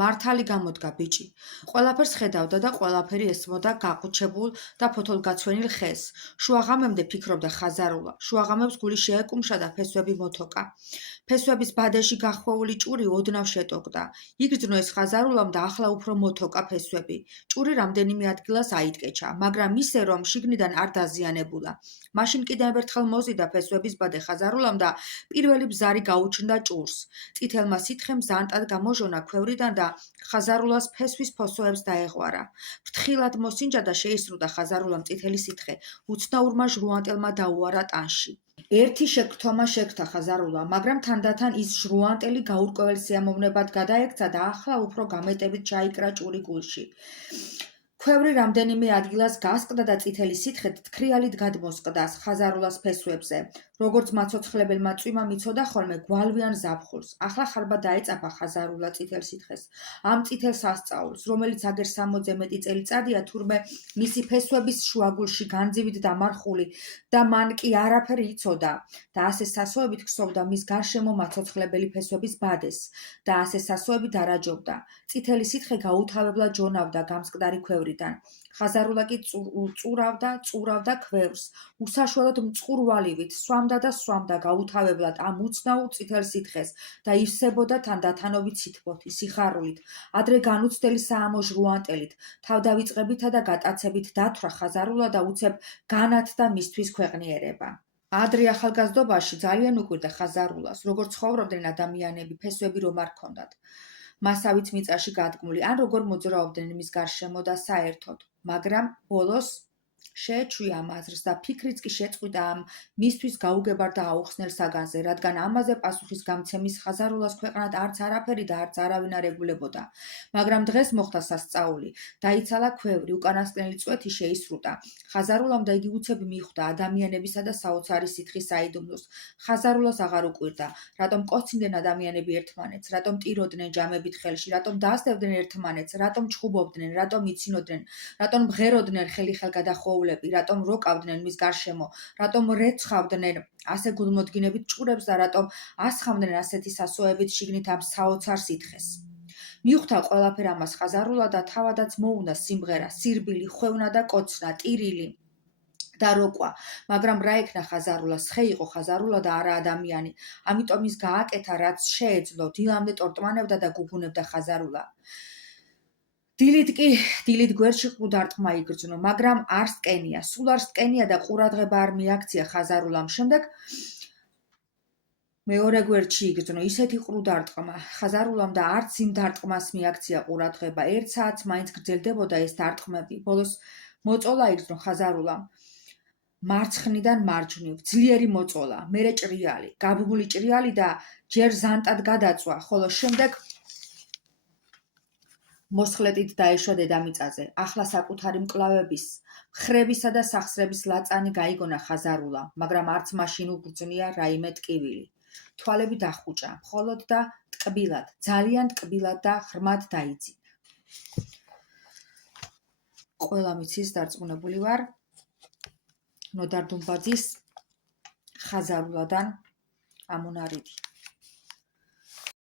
მართალი გამოდგა ბიჭი. ყველაფერს ხედავდა და ყველაფერი ესმოდა გაყუჩებულ და ფოთოლგაცვენილ ხეს. შუაღამემდე ფიქრობდა ხაზარულა. შუაღამებს გული შეეკუმშა და ფესვები მოთოკა. ფესვების ბადეში გახვეული ჭური ოდნავ შეტოკდა. იგრძნო ეს ხაზარულამ და ახლა უფრო მოთოკა ფესვები. ჭური რამდენიმე ადგილას აიტკეჩა, მაგრამ ისე რომ შიგნიდან არ დაზიანებულა. მაშინ კიდევ ერთხელ მოზიდა ფესვების ბადე ხაზარულამ და პირველი ბზარი გაუჩნდა ჭურს. წითელმა სითხემ ზანტად გამოჟონა ქვევრიდან და ხაზარულას ფესვის ფოსოებს დაეღვარა. ფრთხილად მოსინჯა და შეისრუდა ხაზარულამ წითელი სითხე. უცნაურმა ჟრუანტელმა დაუარა ტანში. ერთი შეგრთომა შეგრთა ხაზარულა, მაგრამ თანდათან ის ჟრუანტელი გაურკვეველ სიამოვნებად გადაექცა და ახლა უფრო გამეტებით ჩაიკრა ჭური გულში. ქვევრი რამდენიმე ადგილას გასყდა და წითელი სითხე თქრიალით გადმოსყდა ხაზარულას ფესვებზე. როგორც მაცოცხლებელმა წვიმა მიცოდა ხოლმე გვალვიან ზაფხულს. ახლა ხარბა დაეწაფა ხაზარულა წითელ სითხეს. ამ წითელ სასწაულს, რომელიც აგერ 60-ზე მეტი წელიწადია, თურმე მისი ფესვების შუაგულში განძივით დამარხული და მან კი არაფერი იცოდა და ასე სასოებით ქსოვდა მის გარშემო მაცოცხლებელი ფესვების ბადეს და ასე სასოებით არაჯობდა. წითელი სითხე გაუთავებლად ჯონავდა გამსკდარი ქვევრიდან. ხაზარულა კი წურავდა ქვევრს, უსაშველოდ მწყურვალივით swamda გაუთავებლად ამ უცნაურ წითელ სითხეს და ივსებოდა თანდათანობით სითბოთი, სიხარულით, ადრე განუცდელი საამო ჟრუანტელით, თავდავიწყებითა და გატაცებით დათვრა ხაზარულა და უცებ განათდა მისთვის ქვეყნიერება. ადრე ახალგაზრდობაში ძალიან უყვირდა ხაზარულას, როგორ ცხოვრობდნენ ადამიანები, ფესვები რომ არ ჰქონდათ. მასავით მიწაში გადგმული, ან როგორ მოძრაობდნენ მის გარშემო და საერთოდ, მაგრამ ბოლოს შეეჩვია ამ აზრს და ფიქრიც კი შეწყვიტა ამ მისთვის გაუგებარ და აუხსნელ საგანზე, რადგან ამაზე პასუხის გამცემის ხაზარულას ქვეყნად არც არაფერი და არც არავინ არ ეგულებოდა. მაგრამ დღეს მოხდა სასწაული, დაიცალა ქვევრი, უკანასკნელი წვეთი შეისრუტა. ხაზარულამ და იგი უცებ მიხვდა ადამიანებისა და საოცარი სითხის საიდუმლოს. ხაზარულას აღარ უყვირდა, რატომ კოცინდნენ ადამიანები ერთმანეთს, რატომ ტიროდნენ ჯამებით ხელში, რატომ დაასდევდნენ ერთმანეთს, რატომ ჩხუბობდნენ, რატომ იცინოდნენ, რატომ მღეროდნენ ხელი-ხელ გადახოვლები, რატომ როკავდნენ მის გარშემო, რატომ რეცხავდნენ ასე გულმოდგინებით ჭურებს და რატომ ასხამდნენ ასეთი სასოებით შიგნით ამ საოცარ სითხეს. მიხვდა ყველაფერ ამას ხაზარულა და თავადაც მოუნა სიმღერა, სირბილი, ხვევნა და კოცნა, ტირილი და როკვა, მაგრამ რა ექნა ხაზარულას, ხე იყო ხაზარულა და არა ადამიანი, ამიტომ ის გააკეთა რაც შეეძლო, დილამდე ტორტმანებდა და გუგუნებდა ხაზარულა. დილით გვერდში ყრუდარტყმა იგრძნო, მაგრამ არ სტკენია, სულ არ სტკენია და ყურადღება არ მიაქცია ხაზარულამ. შემდეგ მეორე გვერდში იგრძნო, ისეთი ყრუდარტყმა ხაზარულამ და არც იმ დარტყმას მიაქცია ყურადღება. 1 საათს მაინც გრძელდებოდა ეს დარტყმები. ბოლოს მოწოლა იგრძნო ხაზარულამ. მარცხნიდან მარჯვნივ, ძლიერი მოწოლა, მერე ჭრიალი, გაბმული ჭრიალი და ჯერ ზანტად გადაწვა, ხოლო შემდეგ მოსხლეტით დაეშვა დედამიწაზე. ახლა საკუთარი მკლავების, მხრებისა და სახსრების ლაწანი გაიგონა ხაზარულა, მაგრამ არც მაშინ უგრძნია რაიმე ტკივილი. თვალები დახუჭა, მხოლოდ და ტკბილად, ძალიან ტკბილად და ღრმად დაიძინა. ყველა მიცის დარწმუნებული ვარ, ნოდარ დუმბაძის ხაზარულადან ამონარიდი.